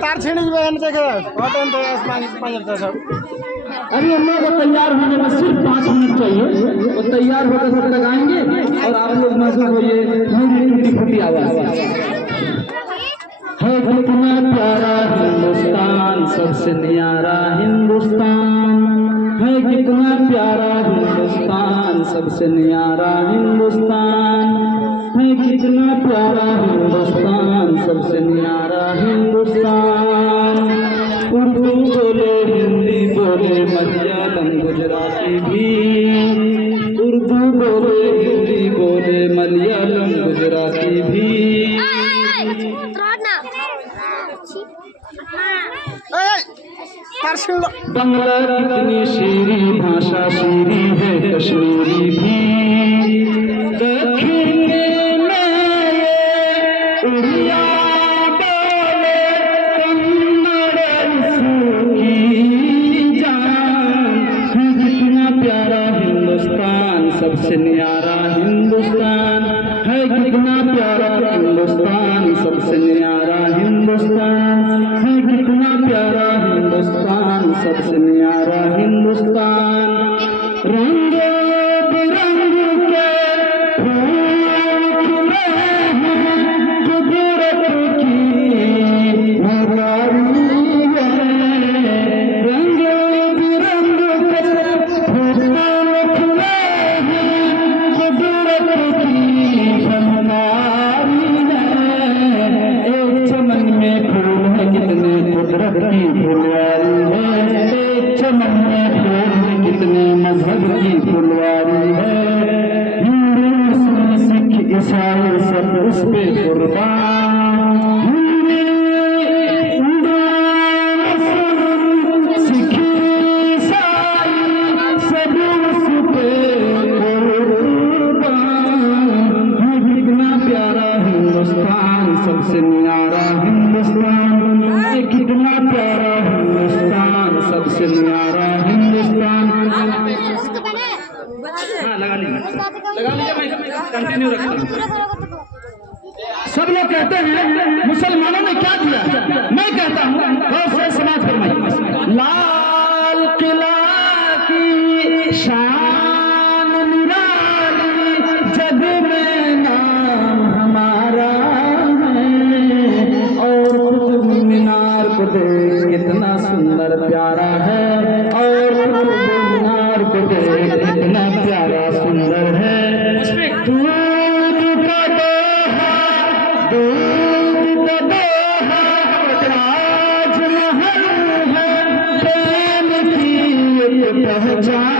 तार छीड़ी बहन देखे कॉटन तो आसमान पंजर सब। अभी हम लोग को तैयार होने में सिर्फ 5 मिनट चाहिए। वो तैयार होकर सब तक आएंगे और आप लोग महसूस होइए मेरी टूटी फूटी आवाज है। कितना प्यारा हिंदुस्तान, सबसे न्यारा हिंदुस्तान है। कितना प्यारा हिंदुस्तान, सबसे न्यारा हिंदुस्तान है। कितना प्यारा हिंदुस्तान, सबसे न्यारा हिंदुस्तान। उर्दू बोले, हिंदी बोले, मलयालम गुजराती भी। उर्दू बोले, हिंदी बोले, मलयालम गुजराती भी। बांग्ला कितनी शीरी भाषा, शीरी है कश्मीरी भी। दक्षिणी में उड़िया बोले, कन्नड़ की जान है। कितना प्यारा हिंदुस्तान, सबसे न्यारा हिंदुस्तान है। कितना प्यारा हिंदुस्तान, सबसे न्यारा हिंदुस्तान है। कितना प्यारा हिंदुस्तान, सबसे न्यारा हिंदुस्तान। रंग बिरंग के फूल खिले हैं, कुदरत की मुरारी है। रंग बिरंग के फूल खिले हैं, कुदरत की मुरारी है। एक चमन में फूल है, कितने कुदरत की फुलवारी है। एक चमन में फूल है, कितने मजहब की फुलवारी है। हिंदू मुस्लिम सिख ईसाई सब उस पे कुर्बान। हिंदू मुस्लिम सिख ईसाई सब उस पे कुर्बान। कितना प्यारा हिंदुस्तान, सबसे न्यारा हिंदुस्तान है। कितना प्यारा हिंदुस्तान, सबसे न्यारा हिंदुस्तान। हाँ, लगा लीजिए भाई, कंटिन्यू रखना। सब लोग कहते हैं मुसलमानों ने क्या किया, मैं कहता हूँ और से समाज फरमाइए। लाल किला की शान निराली, जग में नाम हमारा है। और कुतुब मीनार को देख, कितना सुंदर प्यारा है। और कुतुब मीनार को देख, कितना प्यारा सुंदर है। दूध का दोहा, दूध का दोहा, ताजमहल है प्रेम की एक पहचान।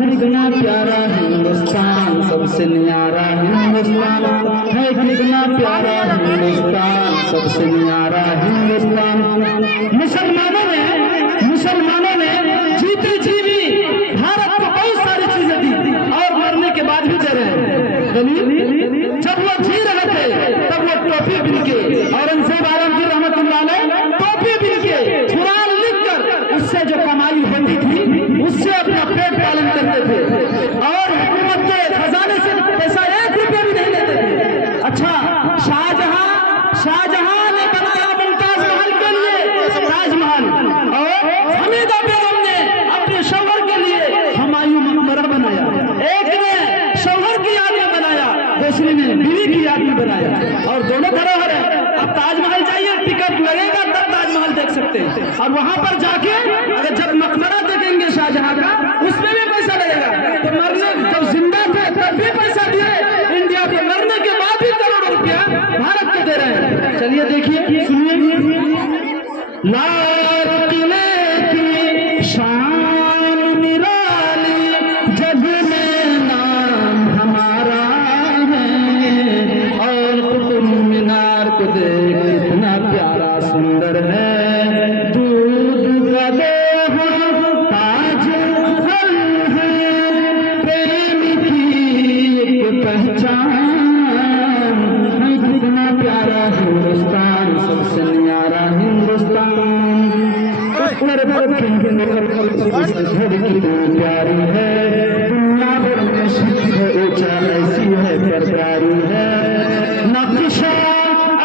कितना प्यारा हिंदुस्तान, सबसे न्यारा हिंदुस्तान है। कितना प्यारा हिंदुस्तान, सबसे न्यारा हिंदुस्तान। मुसलमानों ने जीते जी भी भारत को बहुत सारी चीजें दी और मरने के बाद भी दे रहे हैं। जब वो जी रहे थे तब वो टोपी बिन के, औरंगजेब आलमगीर रहमतुल्लाह अलैह टोपी बिन के कुरान लिखकर उससे जो कमाई होती थी उससे अपना पेट पालन करते थे और हुकूमत के खजाने से पैसा 1 रुपया भी नहीं लेते थे। अच्छा, शाहजहां ने बनाया मुमताज महल के लिए राजमहल, और हमीदा बेगम ने अपने शौहर के लिए हुमायूं मकबरा बनाया। एक ने शौहर की याद में बनाया, दूसरी ने बीवी की याद में बनाया, और दोनों धरोहर है। अब ताजमहल जाइए, टिकट लगेगा तब ताजमहल देख सकते हैं। और वहां पर जाके अगर जब मकबरा देखेंगे शाहजहां का, उसमें भी पैसा लगेगा। तो मरने जब जिंदा थे तब भी पैसा दिए, इंडिया के मरने के बाद भी करोड़ों रुपया भारत को दे रहे हैं। चलिए देखिए, सुनिए। लाल किले की शान निराली, जग में नाम हमारा है। और कुतुब मीनार को देख, कितना प्यारा सुंदर है। दूध का दोहा, ताजमहल है प्रेम की एक पहचान है। कितना प्यारा हिंदुस्तान, सबसे न्यारा हिंदुस्तान। सरकारी है नक्शा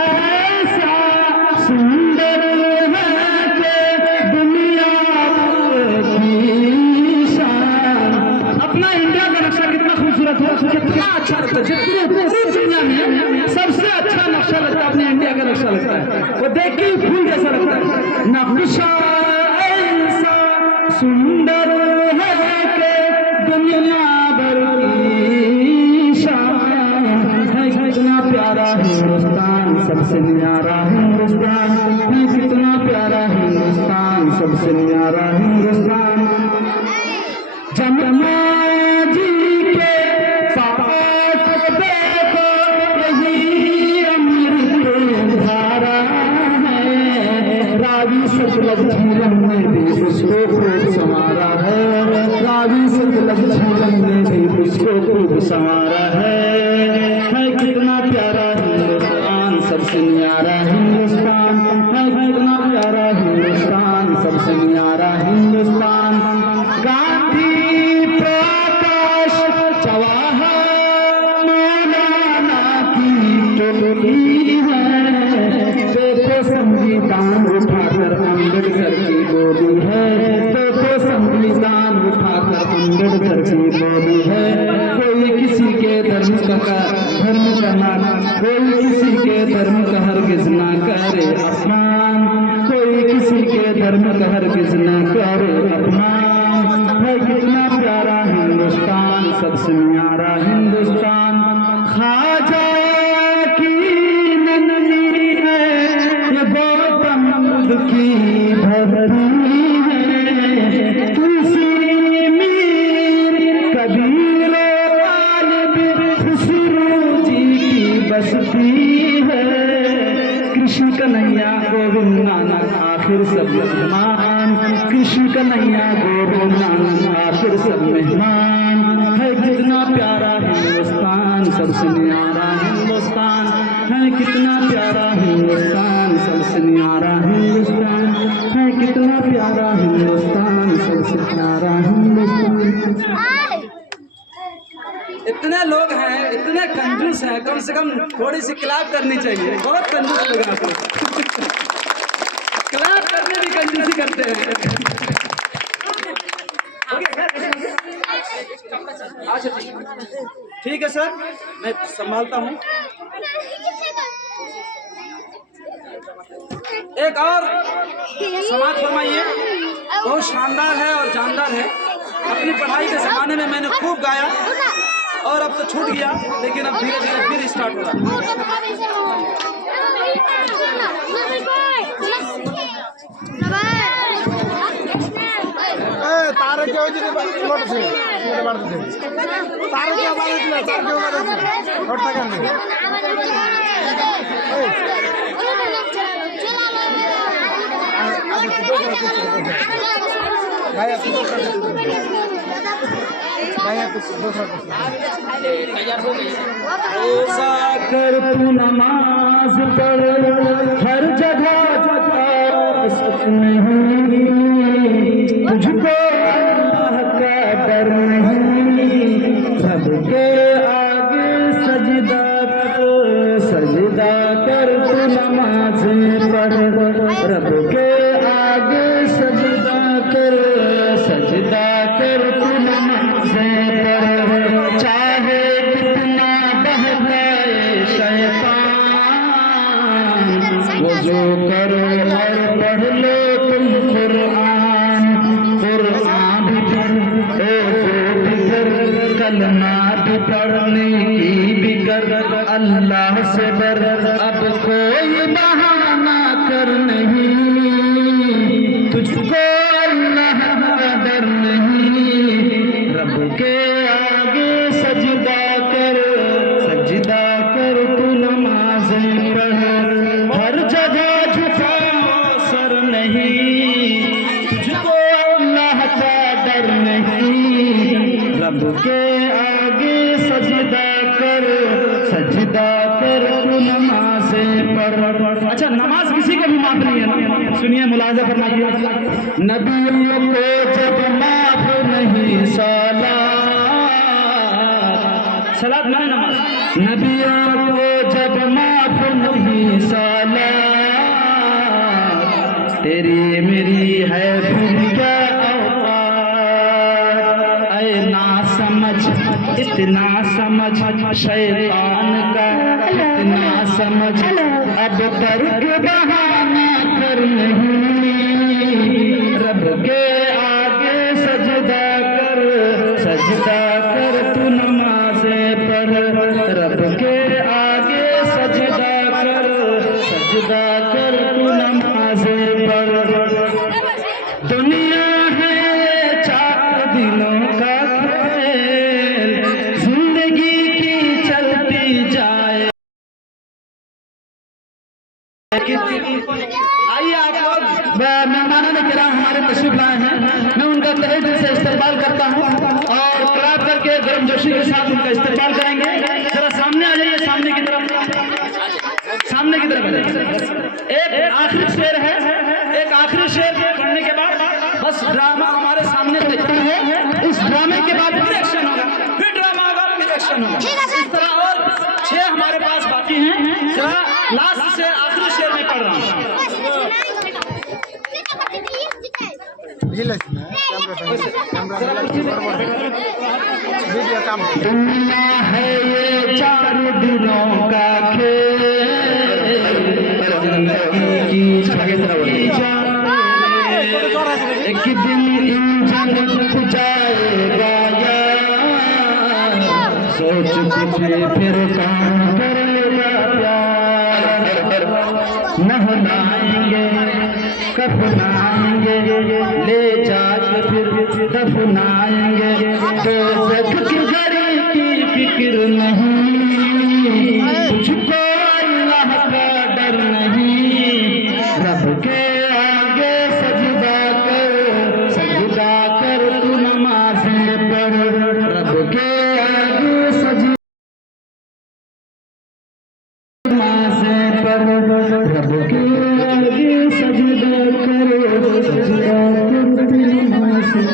ऐसा सुंदर है कि दुनिया की शान। अपना इंडिया का नक्शा कितना खूबसूरत है, कितना अच्छा लगता है। जितनी पूरी दुनिया में सबसे अच्छा नक्शा लगता है अपने इंडिया का नक्शा लगता है, वो देख के ही फूल जैसा लगता है। नक्शा ऐसा सुंदर है कि दुनिया भर की शान है। कितना प्यारा हिंदुस्तान, सबसे न्यारा हिंदुस्तान है। कितना प्यारा हिंदुस्तान, सबसे न्यारा हिंदुस्तान। जमुना जी के पास देखो यही अमृत धारा है। रावी सतलज झीलम में भी उसको खूब संवारा है। रावी सतलज झीलम में भी उसको खूब संवारा है। कितना प्यारा हिंदुस्तान, सबसे न्यारा हिंदुस्तान है। कितना प्यारा हिंदुस्तान, सबसे न्यारा हिंदुस्तान। गांधी, प्रकाश, जवाहर, मौलाना की टोली है। देखो संविधान उठाकर अम्बेडकर की गोली है। देखो संविधान उठाकर अम्बेडकर की गोली है। कोई किसी के धर्म का माना, कोई किसी के धर्म का हरगिज ना करे अपमान। कोई किसी के धर्म का हरगिज ना करे अपमान है। कितना प्यारा हिंदुस्तान, सबसे न्यारा हिंदुस्तान। ख्वाजा की नगरी है ये गौतम बुद्ध की धरती है। तुलसी, मीर, कबीर, गालिब, खुसरो जी की बस्ती है। कृष्ण कन्हैया गोविंद नानक आखिर सब मेहमान। कृष्ण कन्हैया गोविंद नानक आखिर सब मेहमान है। कितना प्यारा हिंदुस्तान, सबसे न्यारा हिंदुस्तान है। कितना प्यारा हिंदुस्तान, सबसे न्यारा हिंदुस्तान है। कितना प्यारा हिंदुस्तान, सबसे प्यारा हिंदुस्तान। इतने लोग हैं, इतने कंजूस हैं, कम से कम थोड़ी सी क्लाप करनी चाहिए। बहुत कंजूस लोग हैं आप लोग। क्लाप करने भी कंजूसी करते हैं। अच्छा ठीक है सर, मैं संभालता हूँ। एक और समाज फरमाइए, बहुत शानदार है और जानदार है। अपनी पढ़ाई के ज़माने में मैंने खूब गाया और अब तो छूट गया, लेकिन अब धीरे धीरे फिर स्टार्ट हो रहा है। तारे के वजह से लोट से बढ़ते थे। तारे के आवाज से तार के आवाज से लोटता करने भाई रोज़ा कर तू नमाज पढ़, हर जगह तुझको अल्लाह का डर नहीं। रब के आगे सजदा कर तू नमाज पढ़। रब के आगे सजदा कर तू नमाज पढ़। चाहे कितना बहकाए शैतान, वो जो करो और पढ़ लो तुम कुरान। कुरान भी पढ़, कलमा भी पढ़ने की भी कर। अल्लाह से डर, अब कोई बहाना कर नहीं। तुझको अल्लाह का डर नहीं। रब के आगे सजदा कर तू नमाज़ें पढ़। हर जगह झुकाओ सर नहीं। तुझको अल्लाह का डर नहीं। रब के आगे सजदा कर तू नमाज़ें पढ़। अच्छा, नमाज किसी का भी माफ नहीं है ना। सुनिए, मुलाज़ा फरमाइए। नबियों को जब माफ नहीं सलात, सलात माने नमाज। नबियों को जब माफ नहीं सलात, तेरी मेरी है फिर क्या औकात। ऐ ना समझ इतना समझ शैतान का, इतना समझ अब तर्क बहाना कर नहीं। रब के आगे सजदा कर तू नमाज़े पढ़। रब के आगे सजदा कर तू नमाज़े पढ़। दुनिया है चार दिनों का खेल, जिंदगी की चलती जाए। आइए आप लोग मेहमानान किराम हमारे तशरीफ लाए हैं, मैं उनका तहे दिल से इस्तेमाल करता हूँ और क्लाप करके गर्मजोशी के साथ उनका इस्तेमाल करेंगे। जरा सामने आ जाइए, सामने की तरफ आ जाइए। एक आखिरी शेर है, एक आखिरी शेर पढ़ने के बाद बस ड्रामा हमारे सामने तैयार है। इस ड्रामे के बाद फिर एक्शन होगा, फिर ड्रामा होगा, फिर एक्शन होगा। इस तरह और 6 हमारे पास बाकी हैं। जरा लास्ट से आखिरी शेर में पढ़ रहा हूँ। दुनिया है ये चार दिनों का खेल, एक दिन इंजन रुक जाएगा यार, सोच फिर काम करेगा प्यार। नहलाएंगे कफनाएंगे, ले जाके फिर दफनाएंगे। दोज़ख की घड़ी की फिक्र नहीं, तुझको अल्लाह का डर नहीं। रब के आगे सजदा कर तू नमाज़ें पढ़। रब के आगे नमाज़ें पढ़। रब के आगे सजदा कर तू नमाज़ें।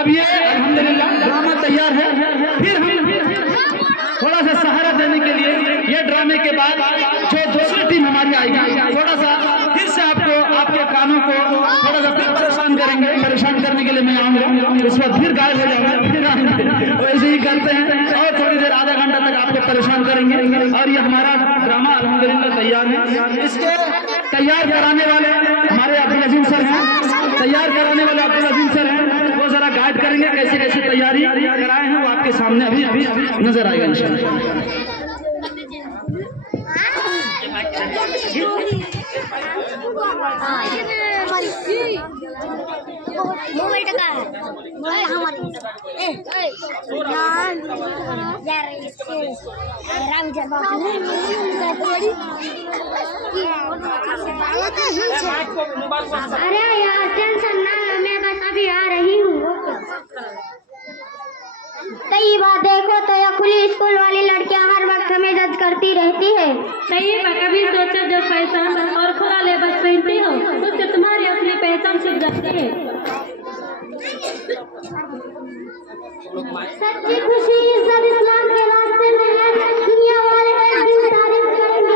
अब ये अल्हम्दुलिल्लाह ड्रामा तैयार है। फिर हम थोड़ा सा सहारा देने के लिए ये ड्रामे के बाद जो दूसरी टीम हमारी आएगी, थोड़ा सा फिर से आपको आपके कानों को थोड़ा सा फिर परेशान करेंगे। परेशान करने के लिए मैं आऊँगा, उस वक्त फिर गायब हो जाऊँगा, फिर आएंगे। वैसे ही करते हैं और थोड़ी देर आधा घंटा तक आपको परेशान करेंगे। और ये हमारा ड्रामा अल्हम्दुलिल्लाह तैयार है। इसके तैयार कराने वाले हमारे अब्दुल अजीम सर हैं, वो जरा गाइड करेंगे कैसे कैसे तैयारी कराए हैं। वो आपके सामने अभी नजर आएगा इंशाल्लाह। अरे यार टेंशन ना, मैं बस अभी आ रही हूँ। तैयबा देखो तो यह खुली स्कूल वाली लड़कियां हर वक्त हमें जज करती रहती है। तैयबा कभी सोचा जब फैशन और खुला लिबास पहनती हो उससे तुम्हारी असली पहचान छिप जाती है। सच्ची खुशी इज्जत इस्लाम के रास्ते में है। दुनिया वाले एक दिन तारीफ करेंगे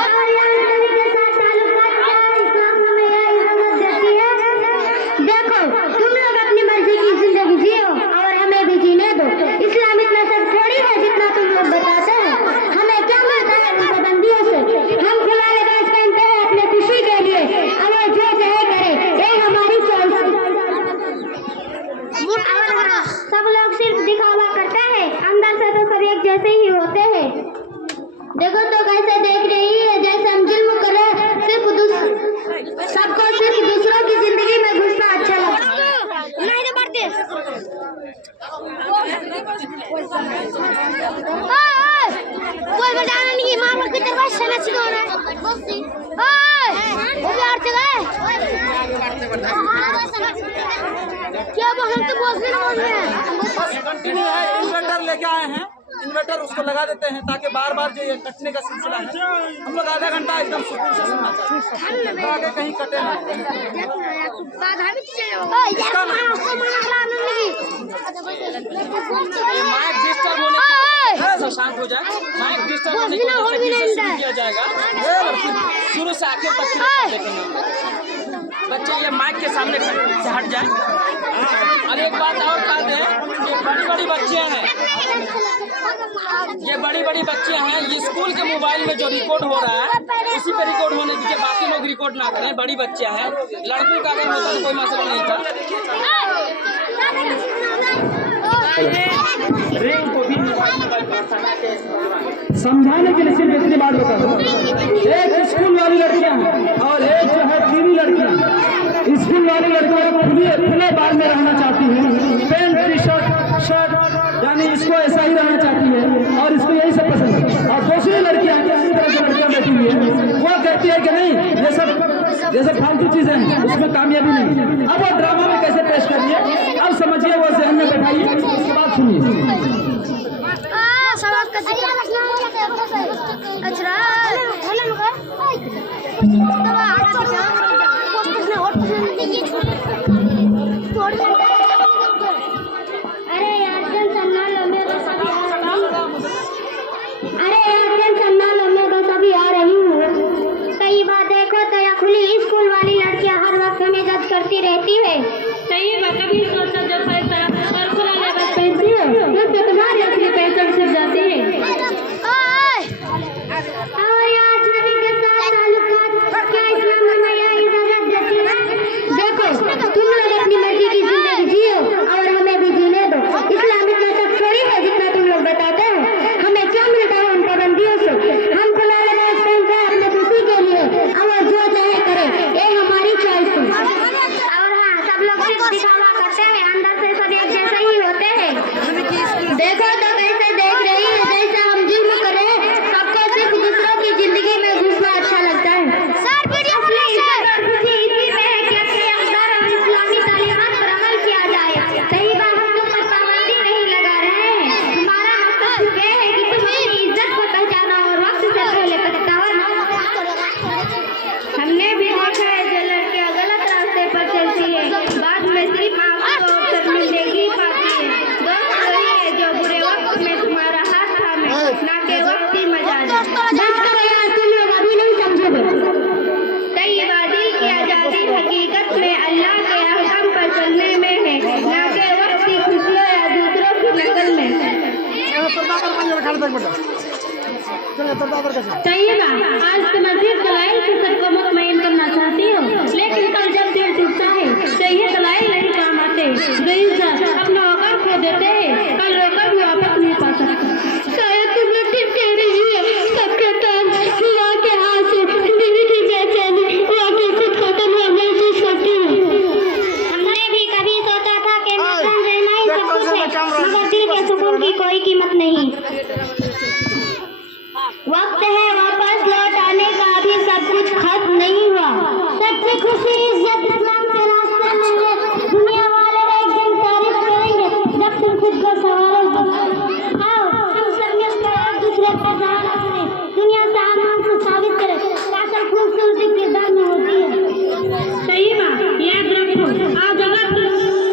और यहाँ नबी के साथ ताल्लुकात क्या है, इस्लाम हमें यह इजाजत देती है। देखो तुम लोग अपनी मर्जी की जिंदगी जियो और हमें भी जीने दो। इस्लाम इतना सब थोड़ी है जितना तुम लोग बताते हैं। हमें क्या मिलता है इन पाबंदियों से? हम खुला लिबास पहनते हैं अपनी खुशी के लिए, हमें जो चाहे करे, ये हमारी चॉइस है। सब लोग सिर्फ दिखावा करता है, अंदर से तो सब एक जैसे ही होते हैं। देखो तो कैसे देख रही है, जैसे हम जुल्म कर रहे हैं। सबको सिर्फ दूसरों की जिंदगी में घुसना अच्छा लगता है। नहीं तो बढ़ते कोई बजाना नहीं, मामा की तरफ से ना चिढ़ो रहा है। वो भी आते गए क्या बहुत तो बोल रहे हैं। कंटिन्यू है, इन्वर्टर लेके आए हैं। इन्वर्टर उसको लगा देते हैं ताकि बार बार जो ये कटने का सिलसिला है हम लोग आधा घंटा एकदम सुकून से सुनना चाहते हैं, आगे कहीं कटे ना। ये माइक डिस्टर्ब होने की शांत हो जाए, माइक डिस्टर्ब होने की वजह से फिर से शुरू किया जाएगा और फिर शुरू से आखिर तक देखेंगे। बच्चे ये माइक के सामने से हट जाए। और एक बात और बता दें, ये बड़ी बड़ी बच्चियाँ हैं, ये बड़ी बड़ी बच्चियाँ हैं, ये स्कूल के मोबाइल में जो रिकॉर्ड हो रहा है उसी पे रिकॉर्ड होने दीजिए, बाकी लोग रिकॉर्ड ना करें। बड़ी बच्चियाँ हैं, लड़कों का अगर होता तो कोई मसला नहीं था। समझाने के लिए सिर्फ इतनी बात बता दो, एक स्कूल वाली लड़कियां और एक जो है दीदी लड़कियां। स्कूल वाली लड़कियां खुले बाल में रहना चाहती हैं, पैंट टी शर्ट शर्ट यानी इसको ऐसा ही रहना चाहती है और इसको यही सब पसंद है। और दूसरी लड़कियां लड़कियां बैठी हुई है, वो कहती है कि नहीं ये सब फालतू चीजें हैं, उसमें कामयाबी नहीं। अब वो ड्रामा में कैसे पेश करिए, अब समझिए, वो जहन में बैठाइए, उसके बाद सुनिए। अरे यार टेंशन ना लो, मैं तो सभी आ रही हूँ। कई बार देखो तो यह खुली स्कूल वाली लड़कियाँ हर वक्त हमें जज करती रहती है। सही बात, कभी सोचा जो फैसला और खुला लेबस पहनती हो उससे तुम्हारी असली पहचान छिप जाती है। और यार सभी के साथ ताल्लुकात क्या इस्लाम हमें यह इजाजत देती है? देखो तुम लोग अपनी मर्जी की जिंदगी जियो और हमें भी जीने दो। इस्लाम इतना सब थोड़ी है जितना तुम लोग बताते हो। हमें क्या मिलता है उन पाबंदियों से? हम खुला लिबास पहनते हैं अपने खुशी के लिए, और जो चाहे करे, ये हमारी चॉइस है। और हाँ, सब लोग सिर्फ दिखावा करते हैं, अंदर से सब एक जैसे ही होते हैं। देखो तो कैसे देख रही है, जैसे हम जुल्म करें। सबको सिर्फ दूसरों की जिंदगी में घुसना अच्छा लगता है। खुशी इसी में है कि अपने अंदर और इस्लामी तालीमात पर अमल किया जाए। सही बात, हम तुम पर पाबंदी नहीं लगा रहे हैं। हमारा मकसद ये है कि तुम अपनी इज्जत को पहचानो और वक्त से पहले पछतावा न करो। हमने भी देखा है जो लड़कियां गलत रास्ते पर चलती है, बाद में सिर्फ आंखों को शर्मिंदगी पाती है। दोस्त वही है जो बुरे वक्त में तुम्हारा हाथ थामे, ना के वक्त ही मजा ले। बस करो यार, तुम लोग अभी नहीं समझोगे। तैयबा दिल की आजादी हकीकत में अल्लाह के अहकाम पर चलने में है, ना के वक्त की खुशियों या दूसरों की नकल में। तैयबा, आज तुम अजीब दलाइल से सबको मुतमईन करना चाहती हो, लेकिन कल जब दिल टूटता है तो ये दलाइल नहीं काम आते। जो इंसान अपना औकात खो देते हैं, कल रोकर भी वापस नहीं पा सकते। शायद तुमने ठीक कह रही है। सबके ताज खुदा के हाथ से दिल की बेचैनी वाकई खुद खत्म हुआ महसूस करती हूँ। हमने भी कभी सोचा था कि मकान रहना ही सब कुछ है, मगर दिल के सुकून की कोई कीमत नहीं। वक्त है वापस लौट आने का, अभी सब कुछ खत्म नहीं हुआ। सच्ची खुशी इज्जत इस्लाम के रास्ते में है। दुनिया वाले एक दिन तारीफ करेंगे जब तुम खुद को संभालोगे। आओ हम सब मिलकर एक दूसरे पर सहारा करें, दुनिया से आमान से साबित करें असल खूबसूरती किरदार में होती है। तैयबा, याद रखो, आज अगर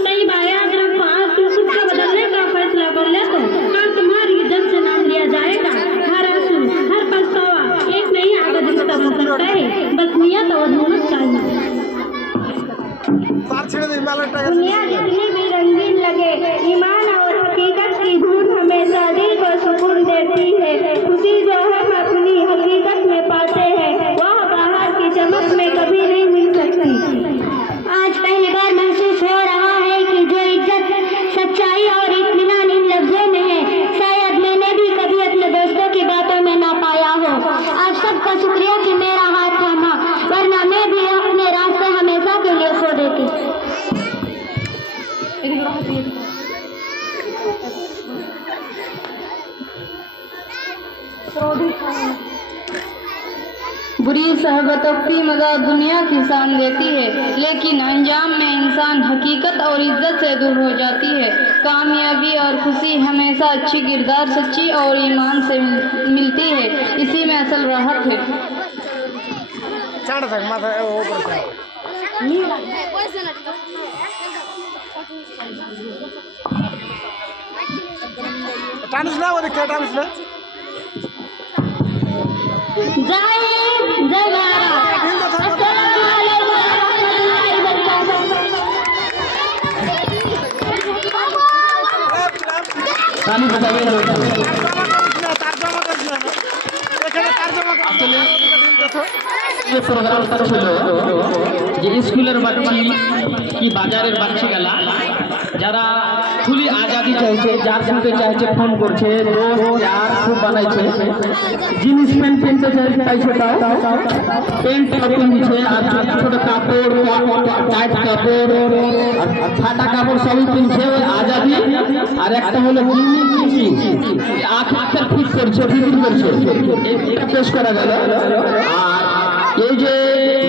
तैयबा याद रखो, आज तुम खुद को बदलने का फैसला कर ले तो कल तुम्हारी इज्जत से नाम लिया जाएगा। हर आंसू, हर पछतावा एक नहीं आगे रिश्ता बन सकता है, बस नियत और हिम्मत चाहिए। दुनिया जितनी भी रंगीन लगे, ईमान और हकीकत की धूल हमेशा दिल को सुकून देती है। खुशी जो हम अपनी हकीकत में पाते हैं, वह बाहर की चमक में कभी नहीं मिल सकती। आज पहली बार महसूस हो रहा है कि जो इज्जत, सच्चाई और इत्मीनान इन लफ्जों में है, शायद मैंने भी कभी अपने दोस्तों की बातों में ना पाया हो। आज सबका शुक्रिया कि मेरा हाथ थामा, वरना मैं भी अपने रास्ते हमेशा के लिए खो देती। बुरी सहबतों की मजा दुनिया की शान देती है, लेकिन अंजाम में इंसान हकीकत और इज्जत से दूर हो जाती है। कामयाबी और खुशी हमेशा अच्छी किरदार, सच्ची और ईमान से मिलती है। इसी में असल राहत है। चाड़ तक माथा ऊपर से टाइम से वो देखिए टाइम से जय जय भारत। अस्सलाम ताली बजाइए लोग। ये प्रोग्राम ছিল যে স্কুলের বাচ্চি কি বাজারের বাচ্চি গেলা যারা খুলি আজাদি চাইছে, যার সঙ্গে চাইছে ফোন করছে, দোস্ত यार খুব বানাইছে, জিনিস প্যান্ট কিনতে চাইছে, তাও প্যান্ট কিনছে আর ছোট ছোট কাপড়, টাইট কাপড় আর ফাটা কাপড় সবই কিনছে ওই আজাদি। আর একটা হলো কিনি আখের ঠিক করছে, বিক্রি করছে, এটা পেশ করা গেল। আর এই যে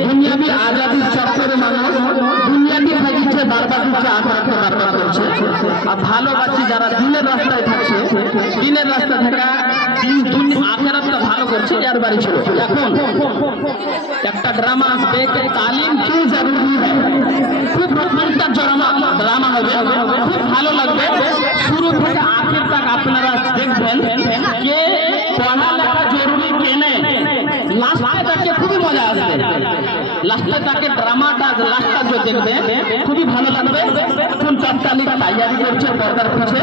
দুনিয়াবি আজাদির চক্করে মানুষ দুনিয়াবি থাকিছে, বারবার দিচ্ছে, আখেরাতকে বারবার করছে। আর ভালো বাচ্চি যারা দিনের রাস্তায় থাকছে, দিনের রাস্তায় থাকা আখেরাতটা ভালো করছে, যার বাড়ি ছিল। এখন একটা ড্রামা আসবে, তালিম क्यों जरूरी है, খুব রোমান্টিক ড্রামা হবে, খুব ভালো লাগবে। শুরু থেকে আখের তক আপনারা দেখবেন যে পড়ালেখা জরুরি কেনে, লাস্টে তাকে খুবই মজা আসবে, লাস্টে তাকে ড্রামাটা লাস্টটা যে দেখবে খুবই ভালো লাগবে। এখন তৎকালীন তৈরি করছে পর্দার পিছে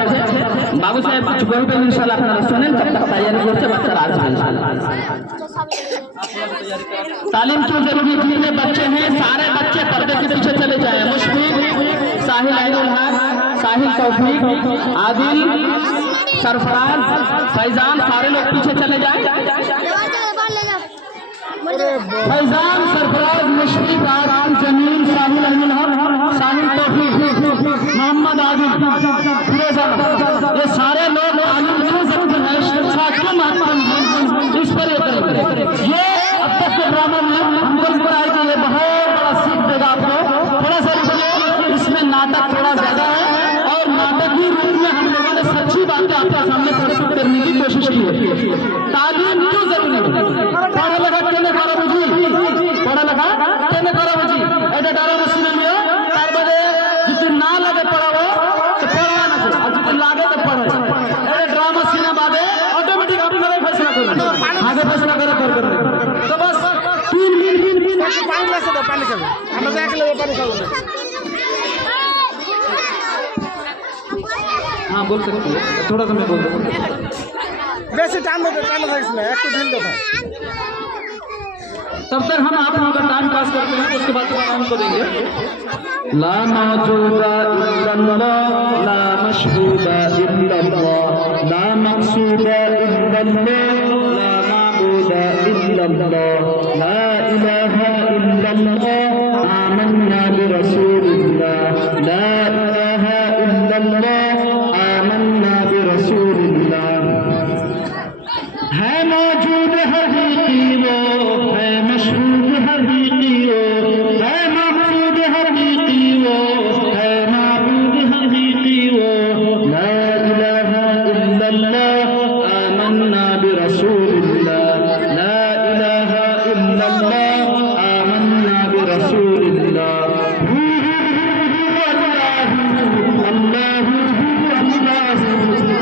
বাবু সাহেব কিছু বলবেন ইনশাআল্লাহ, আপনারা শুনেন। তৎকালীন তৈরি করছে বাচ্চারা আসবে ইনশাআল্লাহ। तालीम क्यों जरूरी, जितने बच्चे हैं सारे बच्चे पर्दे के पीछे चले जाए। मुश्फिक, साहिल अहनुल हक, साहिल तौफीक, आदिल, सरफराज, फैजान, सारे लोग पीछे चले जाए। फैजान, सरफराज, मुश्फिक, आदिल, जमील, साहिल अहनुल हक, साहिल तौफीक, मोहम्मद आदिल, फिरोजा, ये सारे लोग आलिम क्यों जरूरी है, शिक्षा क्यों महत्वपूर्ण है, इस पर ये अब तक के ड्रामा में हमको इस पर आए कि ये बहुत बड़ा सीख देगा आपको। थोड़ा सा रुकिए, इसमें नाटक थोड़ा ज्यादा है और नाटकीय रूप में हम लोगों ने सच्ची बातें आपके सामने प्रस्तुत करने की कोशिश की है। तालीम क्यों जरूरी है, पढ़ा लगा केने करो बुझी, पढ़ा लगा केने करो बुझी, এটা ডরানো শুনে নিও। তার বাদে যদি না লাগে পড়াবো তো পড়া না, আর যদি লাগে তো পড়ো। এটা ড্রামা সিনেমা বাদে অটোমেটিক আপনারাই ফেসলা করবেন, আগে ফেসলা করে দরকার নেই। तो बस 3 मिनट पानी ला सकते, पानी खाओ, हम लोग अकेले पानी खाओ। हाँ बोल सकती है, थोड़ा सा मैं बोल दूँ। वैसे टाइम दो था इसमें, एक तो दिन दो था। तब तक हम आप लोगों का टाइम पास करते हैं, उसके बाद हम को देंगे। ला मौजूदा इल्लल्लाह, ला मशहूदा इल्लल्लाह, ला मक़सूदा इल्लल्लाह, ला माबूदा इल्लल्लाह, ला इलाहा इल्लल्लाह, आमन्ना बिरसूलिल्लाह, ला इलाहा इल्लल्लाह, आमन्ना बिरसूलिल्लाह। है मौजूद हकीकी वो, है मशहूद हकीकी वो, है मक़सूद हकीकी वो, है माबूद हकीकी वो, ला इलाहा इल्लल्लाह, आमन्ना बिरसूलिल्लाह, ला इलाहा इल्लल्लाह, आमन्ना बिरसूलिल्लाह। अल्लाहु अल्लाहु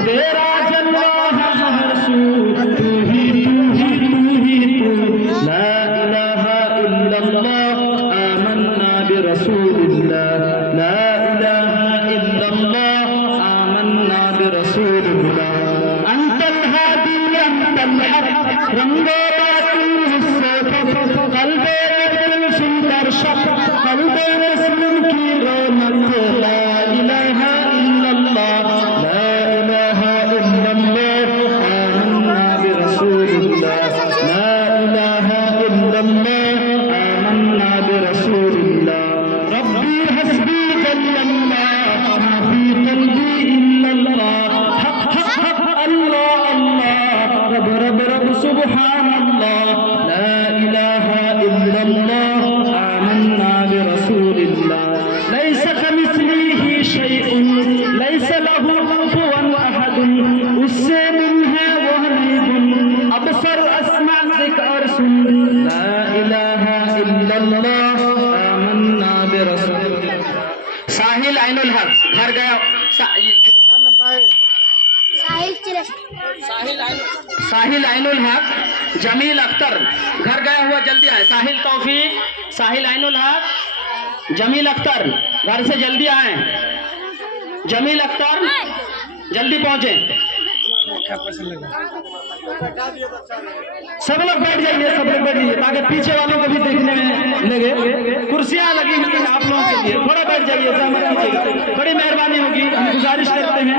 तेरा जलवा है हर सू, तू ही तू ही तू ही तू, ला इलाहा इल्लल्लाह, आमन्ना बिरसूलिल्लाह, ला इलाहा इल्लल्लाह, आमन्ना बिरसूलिल्लाह। अंतल हादी अंतल हक, रंगो बातिल हिस्से कल्बे दिल सुंदर शक, कल्बे मुस्लिम की रौनक, ला इलाहा इल्लल्लाह, ला इलाहा इल्लल्लाह, आमन्ना बिरसूलिल्लाह, ला इलाहा इल्लल्लाह, आमन्ना बिरसूलिल्लाह। रब्बी हस्बी जल्लल्लाह, मा फी क़ल्बी इल्लल्लाह, हक हक हक अल्लाह अल्लाह, रब रब रब सुब्हान साहिल आइनुल हक, जमील अख्तर, घर गया हुआ जल्दी आए। साहिल तौफीक, साहिल आइनुल हक, जमील अख्तर, घर से जल्दी आए। जमील अख्तर जल्दी पहुंचे। सब लोग बैठ जाइए, सब लोग बैठ जाइए ताकि पीछे वालों को भी देखने में लगे। कुर्सियां लगी हुई हैं आप लोगों के लिए, थोड़ा बैठ जाइए, सहमत कीजिएगा, बड़ी मेहरबानी होगी। हम गुजारिश करते हैं,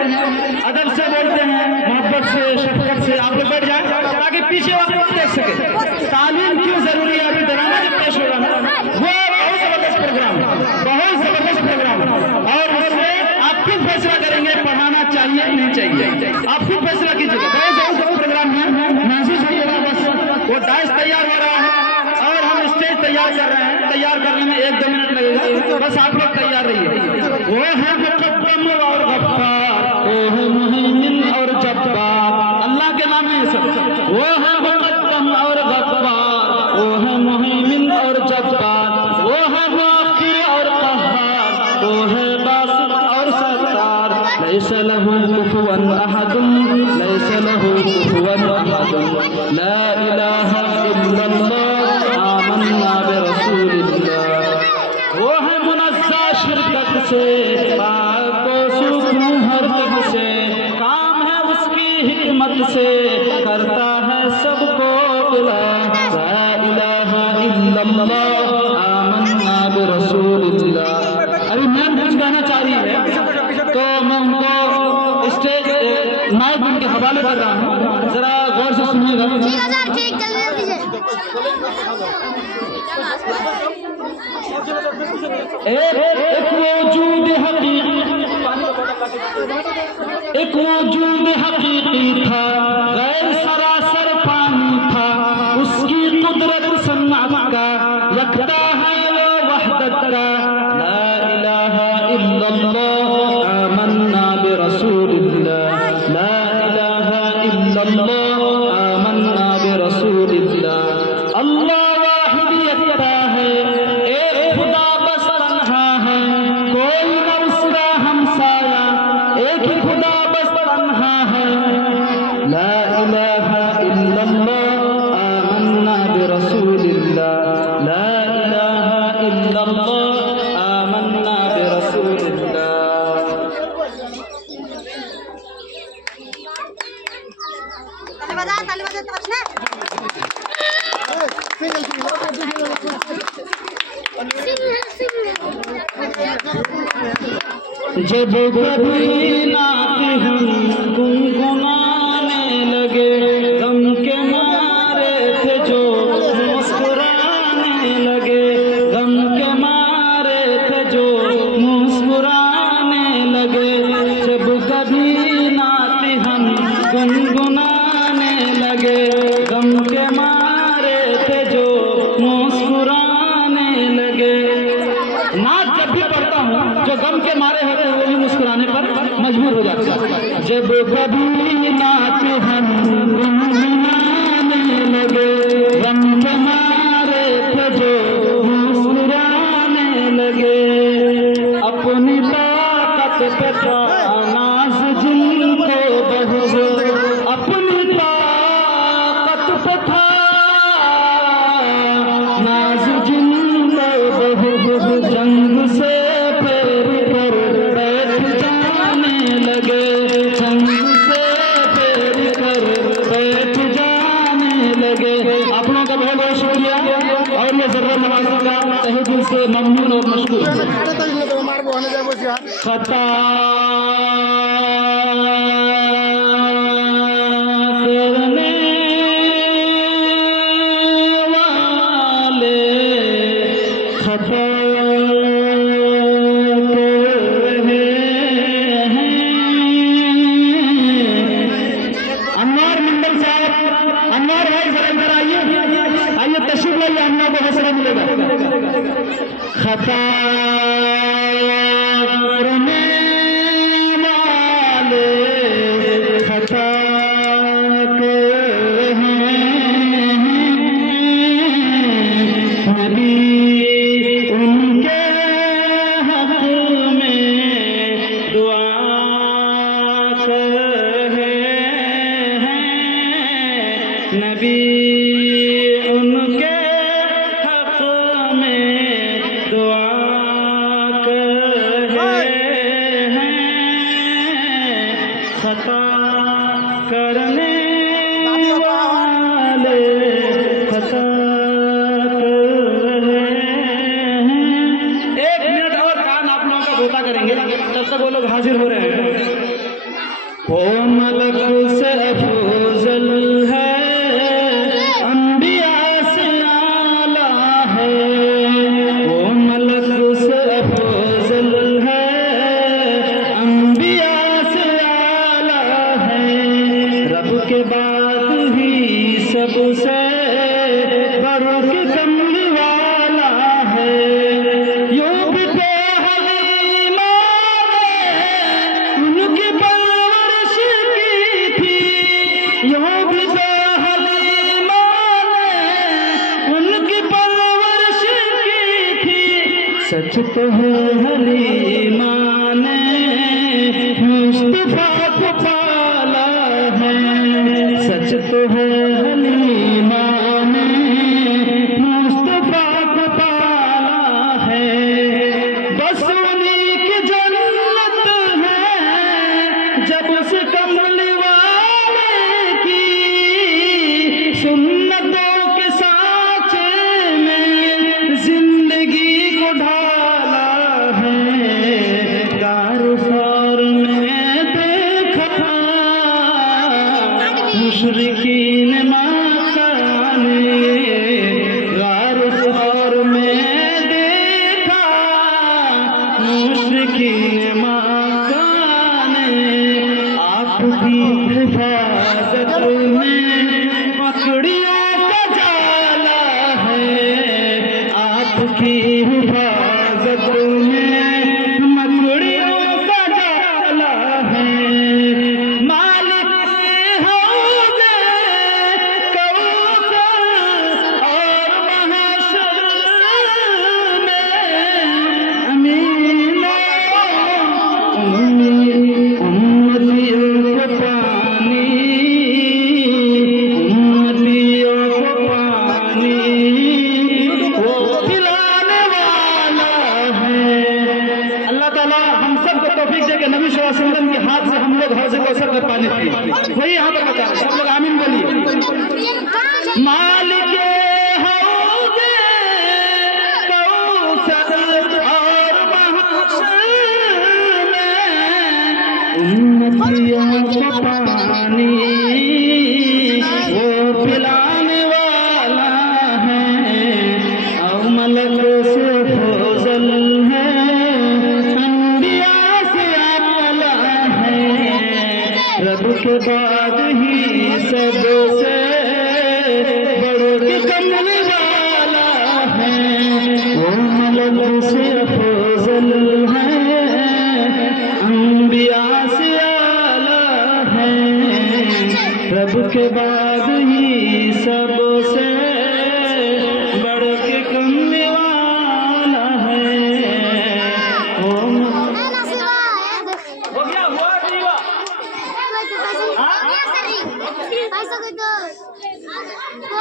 अदब से बोलते हैं, मोहब्बत से, शफकत से, आप लोग बैठ जाएं ताकि पीछे वाले को देख सके। तालीम क्यों जरूरी है? अभी ड्रामा जब पेश होगा ना, वो बहुत जबरदस्त प्रोग्राम, बहुत जबरदस्त प्रोग्राम, और उसमें आप खुद फैसला करेंगे पढ़ाना चाहिए नहीं चाहिए, आप खुद फैसला कीजिएगा। बहुत जबरदस्त प्रोग्राम है, महसूस कीजिएगा। बस वो डांस तैयार हो रहा है और हम स्टेज तैयार कर रहे हैं, तैयार करने में 1-2 मिनट लगेगा, बस आप लोग तैयार रहिए। वो है मुकद्दम और गफ्फार, वो है मुहैमिन और जब्बार, अल्लाह के नाम है सब। वो है मुकद्दम और गफ्फार, वो है मुहैमिन और जब्बार, वो है मुअख्खिर और क़ह्हार, वो है बासित और सत्तार। लैसा लहू कुफुवन अहदुन, लैसा लहू कुफुवन अहदुन, ला इलाहा इल्लल्लाह, आमन्ना बिरसूलिल्लाह। वो है मुनज़्ज़ा शिरकत से, पाक व सुकून हर तक से, काम है उसकी हिकमत से, करता है सबको बुला। ला इलाहा इल्लल्लाह, आमन्ना बिरसूलिल्लाह। अभी मैम कुछ कहना चाह रही है तो मैं उनको स्टेज माइक उनके हवाले कर रहा हूँ, जरा गौर से सुनिएगा। ठीक है सर, ठीक, जल्दी से। एक वजूद हकीकी था, गैर सरासर पानी था, उसकी कुदरत सन्नात का, यकता है वो वहदत का। ला इलाहा इल्लल्लाह, आमन्ना बिरसूलिल्लाह, ला इलाहा इल्लल्लाह, आमन्ना बिरसूलिल्लाह। अल्लाह वाहिद यकता है, एक खुदा बस तन्हा है, कोई न उसका हमसाया, एक ही खुदा बस तन्हा है। ला इलाहा इल्लल्लाह, आमन्ना बिरसूलिल्लाह, ला इलाहा इल्लल्लाह, आमन्ना बिरसूलिल्लाह। जब कभी नात हम गुनगुनाने लगे, गम के मारे थे जो मुस्कुराने लगे, गम के मारे थे जो मुस्कुराने लगे। जब कभी नात हम गुनगुनाने लगे, गम के मारे थे जो मुस्कुराने लगे। नात जब भी पढ़ता हूँ, जो गम के मारे होते हैं वो भी मुस्कुराने पर मजबूर हो जाते हैं। जब कभी नात हम गुनगुनाने लगे, गम के मारे थे जो मुस्कुराने लगे। अपनी ताकत पे था नाज जिनको बहू, अपनी ताकत पे था नाज जिनको बहू, जंग से पैर पर बैठ जाने लगे, जंग से पैर पर बैठ जाने लगे। आप लोगों का बहुत बहुत शुक्रिया और ये ज़रूर नवाज़ी का तहे दिल से ममनून और मशकूर। खता करने वाले खता अनवार मंडल साहब, अनवार भाई जरा इधर आइए, तशरीफ लाइए, हम लोगों को हौसला मिलेगा। खता करने वाले खता नबी उनके हक में दुआ कहे हैं। नबी उनके हक में दुआ कहे हैं, खता करने वाले खता कर रहे हैं। 1 मिनट और कान आप लोगों का गोता करेंगे, तब तक वो लोग हाजिर हो रहे हैं। वो मलक से अफजल है, अंबिया से आला है। वो मलक से अफजल है, अंबिया से आला है। रब के बाद ही सबसे बढ़ के कमली वाला है। यूं भी तो हलीमा ने उनकी परवरिश की थी, यूं भी तो हलीमा ने उनकी परवरिश की थी। सच तो है हलीमा ने मुस्तफा को पाला है, सच तो है हलीमा ने मुस्तफा को पाला है। बस उन्हीं की जन्नत है जब उस कमली वाले की सुन्नतों के सांचे में जिंदगी को ढाला है। कारफार में देखा मुशरिकीन मक्का ने, कारफार में देखा मुशरिकीन मक्का ने। आपकी हिफाजत में मकड़ियों का जाला है, आपकी हिफाजत में मकड़ियों का जाला है। मालिक हौज़े कौसर और महशर में अमीनों उम्मतियों को पानी, उम्मतियों को पानी वो पिलाने वाला है। अल्लाह ताला हम सबको तौफीक दे के नबी सल्लल्लाहु अलैहि वसल्लम के हाथ से हम लोग हौज़े कौसर का पानी पिए। वही यहाँ पर बता रहे, सब लोग आमीन बोलिए। मालिक हौज़े कौसर और महशर में उम्मतियों को पानी वो पिलाने वाला है। और मलक से फजल है, अंबिया से आला है। रब के बाद ही सबसे बढ़ के कमली वाला है। वो मलक से फजल है, अंबिया से आला है। रब के बाद ही सबसे बढ़ के कमली वाला है। ओ हो गया हुआ नहीं हुआ?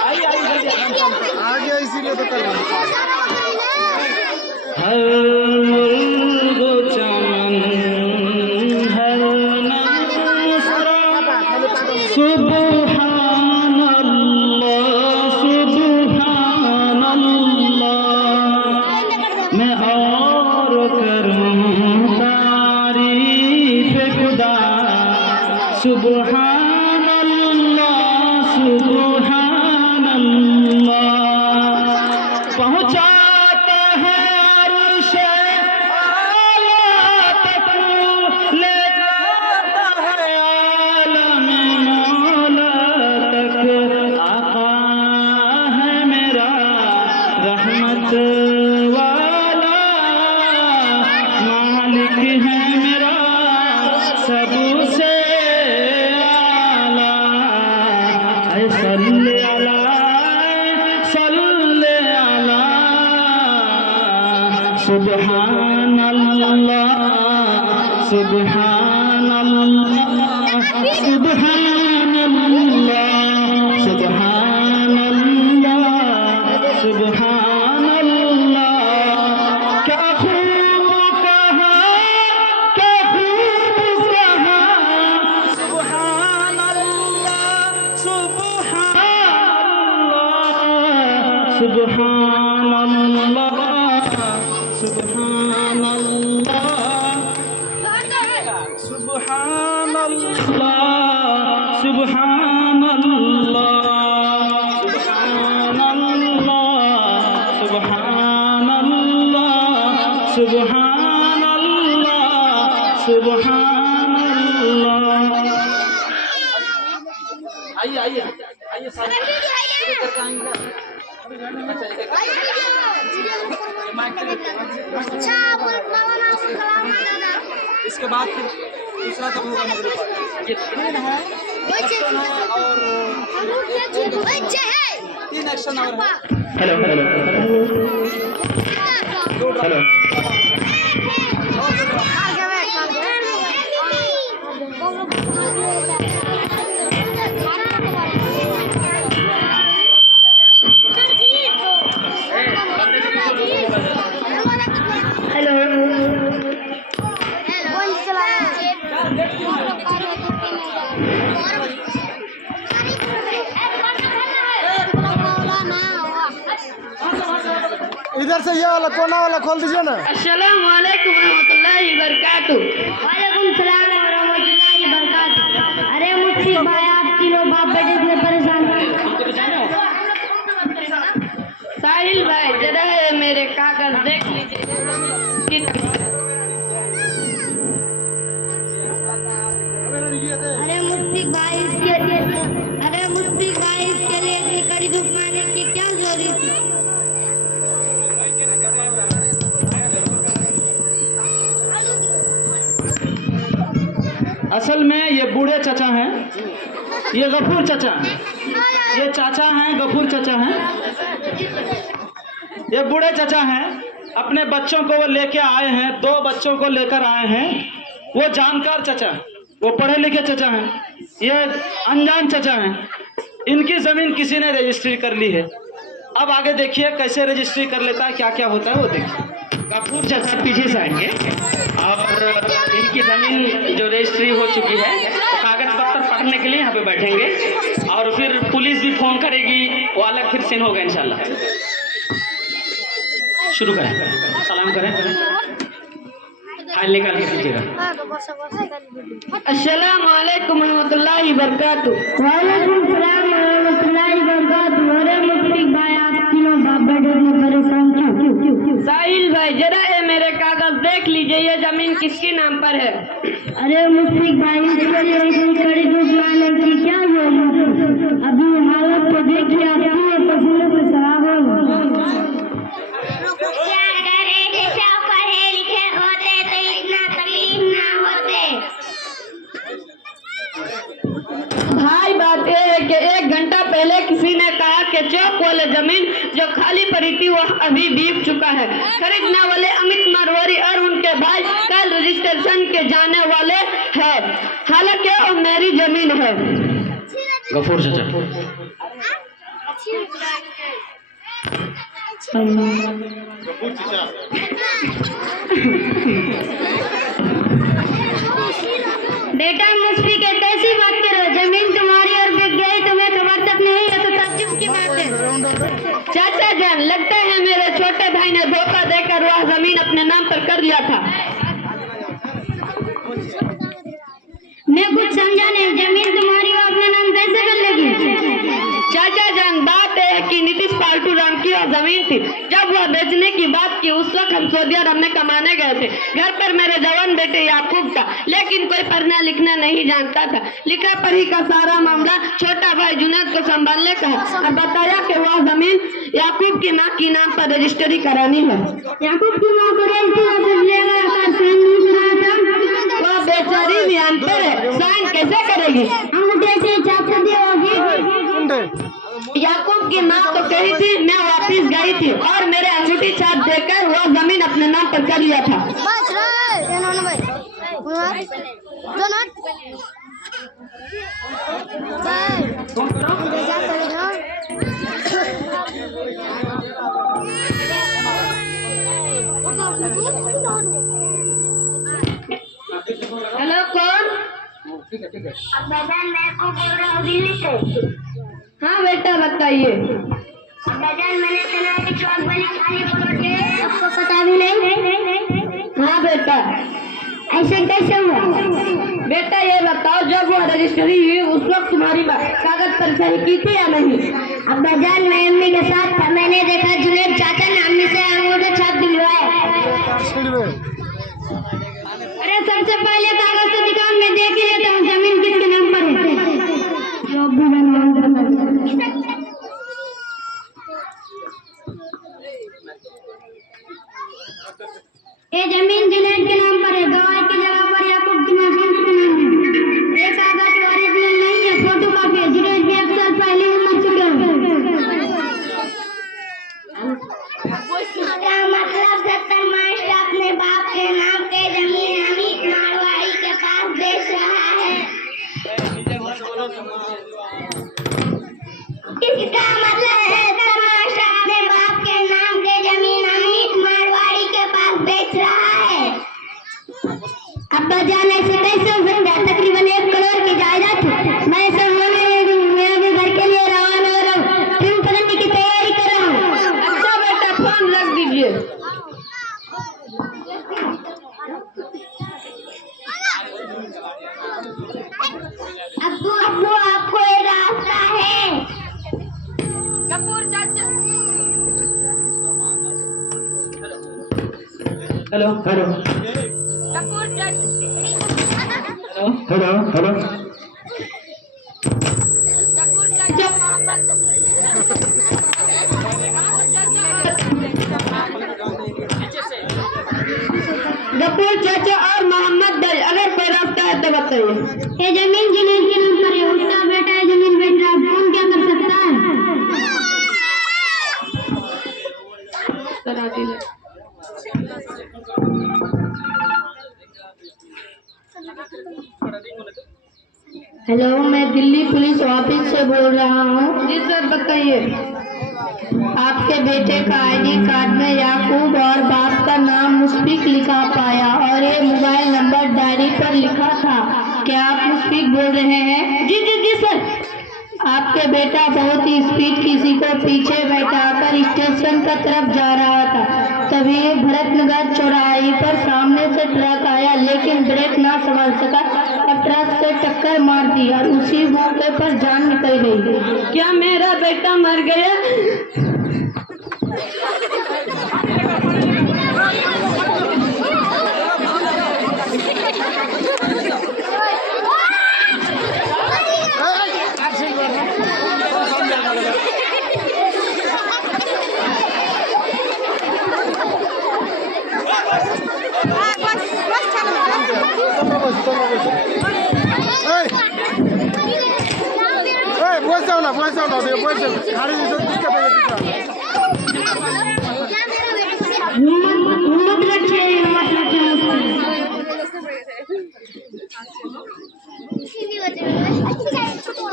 आइए आइए जल्दी आ गया इसीलिए तो कर रहा हूँ। हर मुल्क चमन हर नस्रा सुब्हान अल्लाह सुब्हान अल्लाह। मैं और करूँ तारीफ खुदा सुब्हान अल्लाह सुब्हान अल्लाह। पहुँचाता है अर्श आला तक, ले जाता है आलम मौला तक। आका है मेरा रहमत वाला, मालिक है मेरा सबसे आला। ऐ सल्ले अला सल्ले अला सुब्हान अल्लाह सुब्हान अल्लाह सुब्हान अल्लाह सुब्हान सुभान अल्लाह सुभान अल्लाह सुभान अल्लाह सुभान अल्लाह सुभान अल्लाह सुभान अल्लाह सुभान अल्लाह सुभान अल्लाह। आइए आइए आइए साहब इसके बाद फिर दूसरा कब होगा मगरिब का? ये 3 है और 3 एक्शन और है। हेलो हेलो हेलो इधर से ये वाला कोना वाला खोल दीजिए ना। अस्सलाम वालेकुम रहमतुल्लाहि वबरकातुह। वालेकुम सलाम व रहमतुल्लाहि व बरकातुहू। अरे मुफ्ती भाई आप तीनों बाप बेटे से परेशान साहिल भाई जरा है मेरे कागज देख लीजिए। अरे मुफ्ती भाई इसके लिए इतनी कड़ी धूप में आने की क्या जरूरत थी? असल में ये बूढ़े चाचा हैं, ये गफूर चाचा हैं, ये चाचा हैं गफूर चाचा हैं, ये बूढ़े चाचा हैं। अपने बच्चों को वो लेके आए हैं, 2 बच्चों को लेकर आए हैं। वो जानकार चाचा, वो पढ़े लिखे चाचा हैं, ये अनजान चाचा हैं। इनकी ज़मीन किसी ने रजिस्ट्री कर ली है। अब आगे देखिए कैसे रजिस्ट्री कर लेता है, क्या क्या होता है वो देखिए। गफूर चाचा पीछे से आएंगे और इनकी ज़मीन जो रजिस्ट्री हो चुकी है कागज पत्तर पढ़ने के लिए यहाँ पे बैठेंगे और फिर पुलिस भी फ़ोन करेगी, वो अलग फिर सीन होगा इंशाल्लाह। शुरू करें, सलाम करें, फाइल निकाल के दीजिएगा। अस्सलाम वालेकुम रहमतुल्लाहि वबरकातुह। वालेकुम सलाम व रहमतुल्लाहि व बरकातुहू। अरे मुफ्ती भाई आप तीनों बाप बेटे से परेशान क्यों? साहिल भाई जरा है मेरे कागज देख लीजिए। ये जमीन किसके नाम पर है? अरे मुफ्ती भाई इसके लिए इतनी कड़ी धूप में आने की क्या जरूरत? अभी हालत तो देखिए आप पूरे पसीने से सराब हो। पढ़े लिखे होते तो इतना तकलीफ ना होते। भाई बात यह है कि 1 घंटा पहले किसी ने कहा कि चौक वाले जमीन जो खाली पड़ी थी वो अभी बीत चुका है। खरीदने वाले अमित मारवाड़ी और उनके भाई कल रजिस्ट्रेशन के जाने वाले हैं। हालांकि वो मेरी जमीन है। गफूर चाचा बेटा मुफ्ती के कैसी बात करो? जमीन तुम्हारी और बिक गई, तुम्हें खबर तक नहीं है तो ताज्जुब की बात है। चाचा जान लगता है मेरे छोटे भाई ने धोखा देकर वह जमीन अपने नाम पर कर लिया था। मैं कुछ समझा नहीं, जमीन तुम्हारी वो अपने नाम कैसे कर लेगी? चाचा जान बात है कि नीतीश पालटू राम की और जमीन थी। जब वह बेचने की बात की उस वक्त हम सऊदी अरब में कमाने गए थे। घर पर मेरे जवान बेटे याकूब था, लेकिन कोई पढ़ना लिखना नहीं जानता था। लिखा पढ़ी का सारा मामला छोटा भाई जुनैद को संभालने का है और बताया कि वह जमीन याकूब की माँ के नाम पर रजिस्ट्री करानी है। याकूब की माँ को वह बेचारी भी अनपढ़ है, साइन कैसे करेगी? याकूब की माँ तो कही थी, मैं वापिस गई थी और मेरे अंगूठी छाप देकर वह जमीन अपने नाम पर कर लिया था। हेलो कौन? मैं बोल रहा हूँ दिल्ली से। हाँ बेटा बताइए। अब्बाजान मैंने सुना कि चौक वाली खाली पकड़ के सबको पता भी नहीं। हाँ बेटा, ऐसे कैसे हुआ? बेटा ये बताओ जब वो रजिस्ट्री हुई उस वक्त तुम्हारी कागज पर सही की थी या नहीं? अब्बाजान मैं अम्मी के साथ था, मैंने देखा जुनेद चाचा ने अम्मी से अंगूठा छाप दिलवाया। अरे सबसे पहले कागज तो दुकान में देख ही लेता हूँ जमीन किसके नाम पर है। जो भी ये जमीन जुनेद के नाम पर है, गवाह की जगह पर याकूब के नाम है। ये कागज ओरिजिनल नहीं है, फोटो कॉपी है। जुनेद भी 1 साल पहले ही मर चुके हैं। क्या मतलब 70 मास्टर अपने बाप के नाम के जमीन अमित मारवाड़ी के पास बेच रहा है? इसका मतलब है 70 मास्टर अपने बाप के नाम के जमीन अमित मारवाड़ी के पास बेच रहा है। अब्बाजान ऐसे कैसे हो सकता है? तकरीबन 1 करोड़ की जायदाद है। मैं इसे होने नहीं दूंगी। मैं अभी घर के लिए रवाना हो रहा हूँ, ट्रेन पकड़ने की तैयारी कर रहा हूँ। अच्छा बेटा, फोन रख दीजिए। अब्बू आपको ये रास्ता है। Hello hello hello hello Gafoor चाचा और मोहम्मद दल, अगर कोई रास्ता है तो बताइए। ये जमीन जुनेद के नाम पर है, उसका बेटा है जमीन बेच रहा है, कौन क्या कर सकता है? हेलो, मैं दिल्ली पुलिस ऑफिस से बोल रहा हूँ। जी सर, बताइए। आपके बेटे का आईडी कार्ड में याकूब और बाप का नाम मुशफिक लिखा पाया और ये मोबाइल नंबर डायरी पर लिखा था। क्या आप मुशफिक बोल रहे हैं? जी जी जी सर। आपके बेटा बहुत ही स्पीड किसी को पीछे बैठाकर स्टेशन की तरफ जा रहा था, तभी भरतनगर चौराहे पर सामने से ट्रक आया, लेकिन ब्रेक ना संभाल सका और ट्रक से टक्कर मार दी और उसी मौके पर जान निकल गई। क्या मेरा बेटा मर गया?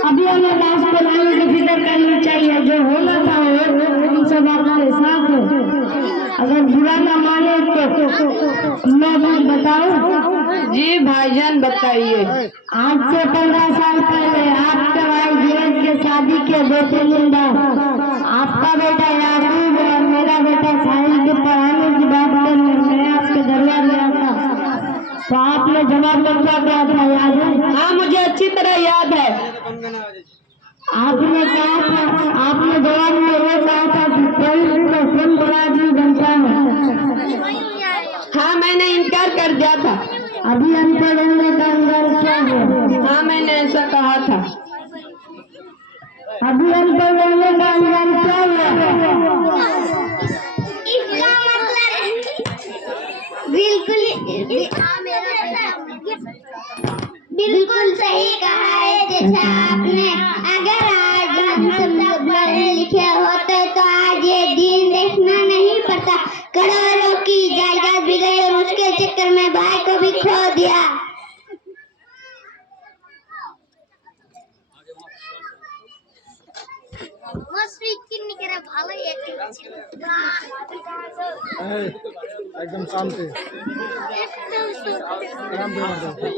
अभी हमें लाश को लाने की फिक्र करनी चाहिए, जो होना था वो सब हमारे साथ है। अगर बुरा ना माने तो मैं बताऊं? जी भाईजान, बताइए। आज से 15 साल पहले आपके भाई जुनेद के शादी के 2-3 दिन बाद आपका बेटा याकूब और मेरा बेटा साहिल के पढ़ाने की बात करने मैं आपके दरबार में आता, तो आपने जवाब में क्या कहा था, याद है? हाँ, मुझे अच्छी तरह याद है। आपने कहा था, आपने जवाब में वो कहा था कि कोई तो कौन बड़ा आदमी बनता है। हाँ, मैंने इनकार कर दिया था। अभी अनपढ़ होने का अंदर क्या है? हाँ, मैंने ऐसा कहा था। अभी अनपढ़ होने का अंदर क्या है? इसका मतलब बिल्कुल सही कहा है जैसा आपने। अगर आज हम सब पढ़े लिखे होते तो आज ये दिन देखना नहीं पड़ता। करोड़ों की जायदाद भी गई और उसके चक्कर में भाई को भी खो दिया। मुशफिक एकदम शांति आराम से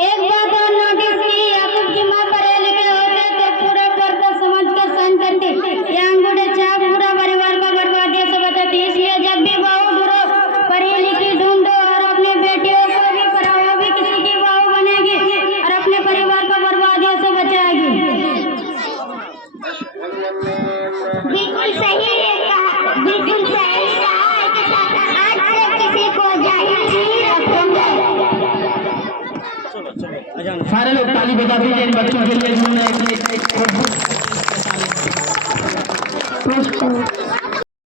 एक बात और नोटिस की, याकूब की माँ पढ़े लिखे होते तो पूरा पर्दा समझ कर सहन करती। ये अंगूठे छाप पूरा परिवार को बर्बादी से बचाती। इसलिए जब भी बहू ढूंढो, पढ़ी लिखी ढूंढो और अपने बेटियों को भी पढ़ाओ, भी किसी की बहू बनेगी और अपने परिवार को बर्बादियों से बचाएगी। बिल्कुल सही कहा, बिल्कुल सही कहा। आज से किसी को जाहिल नहीं रखूंगा। सारे लोग ताली बजा दीजिए इन बच्चों के लिए जिन्होंने